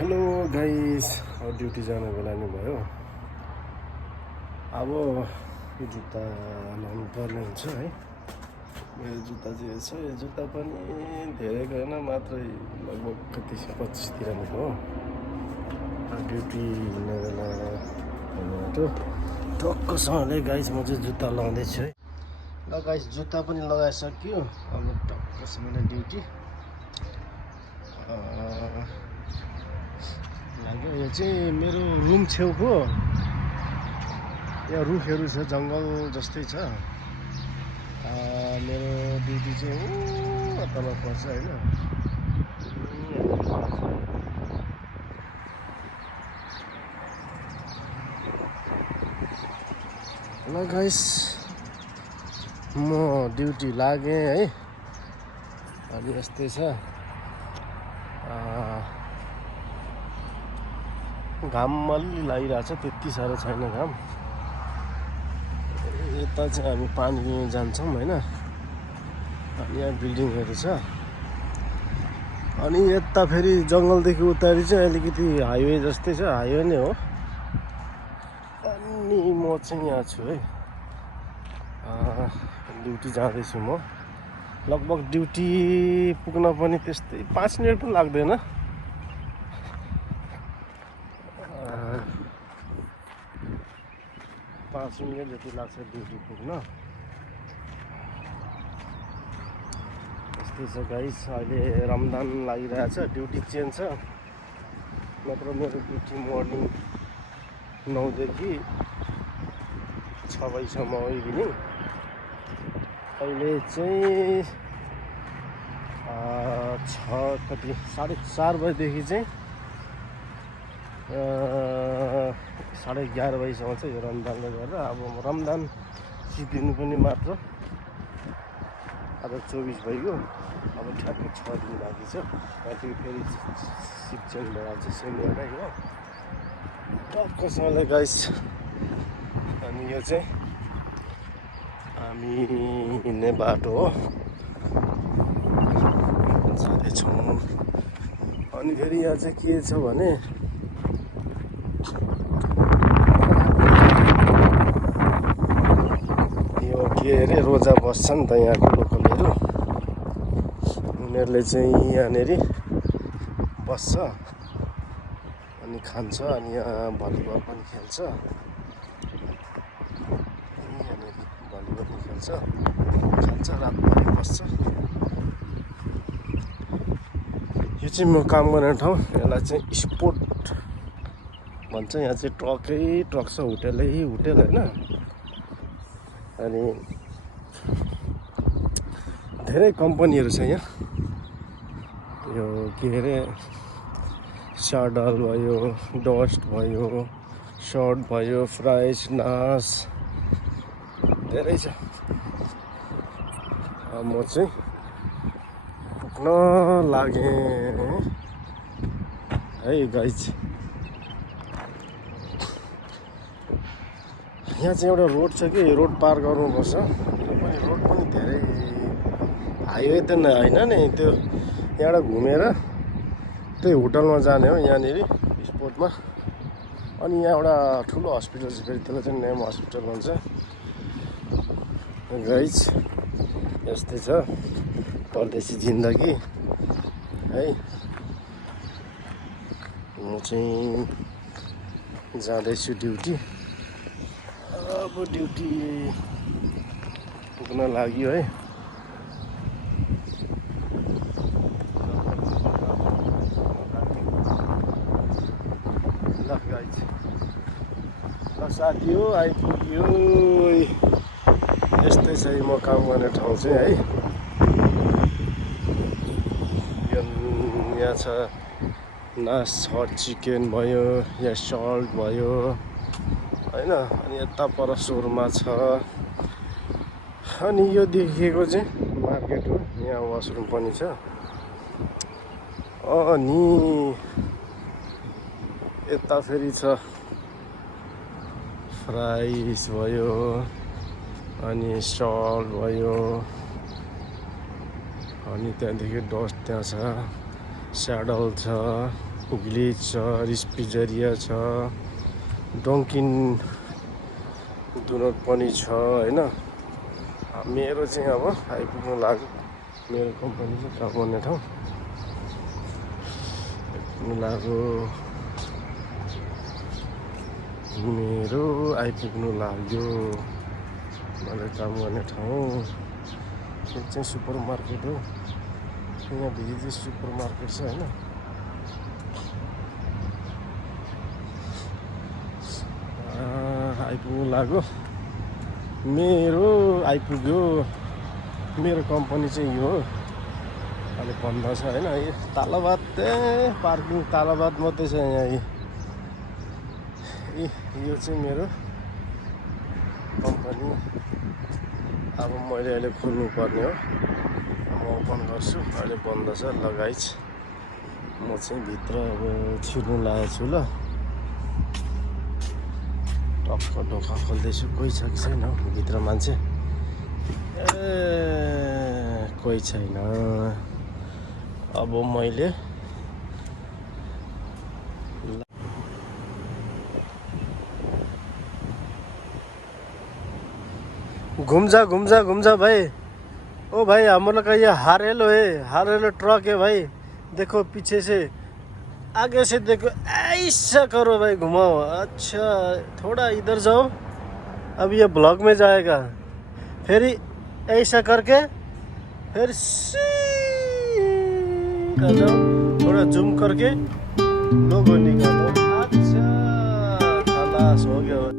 Hello guys, अब duty जाने बेला नि भयो। अब जुत्ता लाउनु पर्ने हुन्छ है। मेरो जुत्ता चाहिँ छ, यो जुत्ता पनि धेरै गएन, मात्रै लगभग 25तिर हो। ड्युटी हिँड्ने बेला हुनेबाटो टक्कसँगले गाइस म चाहिँ जुत्ता लाउँदैछु है। ल गाइस, जुत्ता पनि लगाइसक्यो। अब टक्कसँगले ड्युटी लाग्यो। यो चाहिँ मेरो रुम छेउको यहाँ रुखहरू छ, जङ्गल जस्तै छ। मेरो ड्युटी चाहिँ तल पर्छ होइन। ल गाइस, म ड्युटी लागेँ है। अनि यस्तै छ, घाम अलि लागिरहेछ, त्यति साह्रो छैन घाम। यता चाहिँ हामी पानी जान्छौँ होइन। अनि यहाँ बिल्डिङहरू छ। अनि यता फेरि जङ्गलदेखि उतारि चाहिँ अलिकति हाइवे जस्तै छ, हाइवे नै हो। अनि म चाहिँ यहाँ छु है, ड्युटी जाँदैछु म। लगभग ड्युटी पुग्न पनि त्यस्तै 5 मिनट पनि लाग्दैन। 5 मिनट जति लाग्छ ड्युटी पुग्न। यस्तै छ गाइस, अहिले रमजान लागिरहेछ, ड्युटी चेन्ज छ। नत्र मेरो ड्युटी मर्निङ 9 देखि 6 बजीसम्म हो इभिनिङ। अहिले चाहिँ 4:30 बजीदेखि चाहिँ 11:30 बजीसम्म चाहिँ यो रमजानले गर्दा। अब रमजान सिद्धिनु पनि मात्र अब 24 भइगयो। अब ठ्याक्कै 6 दिन बाँकी छ। त्यहाँदेखि फेरि सिफ्ट चेन्ज भइहाल्छ, सेमियारै हो टक्कसँगले गाइस। अनि यो चाहिँ हामी हिँड्ने बाटो हो, जाँदैछौँ। अनि फेरि यहाँ चाहिँ के छ भने यो के अरे रोजा बस्छन् त यहाँको लोकलहरू। उनीहरूले चाहिँ यहाँनिर बस्छ अनि खान्छ, अनि यहाँ भलिबल पनि खेल्छ। यहाँनिर भलिबल पनि खेल्छ, खान्छ, रातभरि बस्छ। यो चाहिँ म काम गर्ने ठाउँ। यसलाई चाहिँ स्पोर्ट भन्छ। यहाँ चाहिँ ट्रक छ, होटेलै होटेल होइन। अनि धेरै कम्पनीहरू छ यहाँ। यो के अरे स्याडल भयो, डस्ट भयो, सर्ट भयो, फ्राइज, नास, धेरै छ। म चाहिँ पुग्न लागेँ है गाइज। यहाँ चाहिँ एउटा रोड छ कि, रोड पार गर्नुपर्छ। यो पनि रोड पनि धेरै हाइवे त होइन नि, त्यो यहाँबाट घुमेर त्यही होटलमा जाने हो, यहाँनिर स्पोर्टमा। अनि यहाँ एउटा ठुलो हस्पिटल छ फेरि, त्यसलाई चाहिँ नेम हस्पिटल भन्छ गाइज। यस्तै छ परदेशी जिन्दगी है। म चाहिँ जाँदैछु ड्युटी। अब ड्युटी पुग्न लाग्यो है। ल गाइज, ल साथी हो, आइपुग्यो। यस्तै छ म काम गर्ने ठाउँ चाहिँ है। यहाँ छ नास, हट चिकन भयो, यहाँ सल्ट भयो होइन। अनि यता पर सोरमा छ। अनि यो देखिएको चाहिँ मार्केट हो, यहाँ वासरुम पनि छ। अनि यता फेरि छ फ्राइस भयो, अनि सल्ट भयो, अनि त्यहाँदेखि डस्ट त्यहाँ छ, स्याडल छ। ग्लिच छ, रिस पिजरिया छ, डङ्किन डोनट पनि छ होइन। मेरो चाहिँ अब आइपुग्नु लाग्यो। मेरो कम्पनी चाहिँ कहाँ भन्ने ठाउँ आइपुग्नु लाग्यो। मेरो आइपुग्नु लाग्यो मैले काम गर्ने ठाउँ। यो चाहिँ सुपर मार्केट हो। यहाँ भिजी सुपर मार्केट छ होइन। आइपुग्नु लाग्यो। मेरो आइपुग्यो। मेरो कम्पनी चाहिँ यो हो। अहिले बन्द छ होइन। यो तालाबाद पार्किङ तालाबाद मात्रै छ यहाँ। यो चाहिँ मेरो कम्पनी। अब मैले अहिले खोल्नु पर्ने हो। म ओपन गर्छु। अहिले बन्द छ लगाइज। म चाहिँ भित्र अब छिर्नु लागेको छु ल। टक्क ढोका खोल्दैछु। कोही छ कि छैन भित्र मान्छे? कोही छैन। अब मैले घुमजा घुमजा घुमजा भाई। ओ भाई हम लोग का ये हारेलो है, हारेलो ट्रक है भाई। देखो पीछे से आगे से देखो, ऐसा करो भाई, घुमाओ। अच्छा थोड़ा इधर जाओ। अब ये ब्लॉक में जाएगा। फिर ऐसा करके फिर सीधा जाओ। थोड़ा जूम करके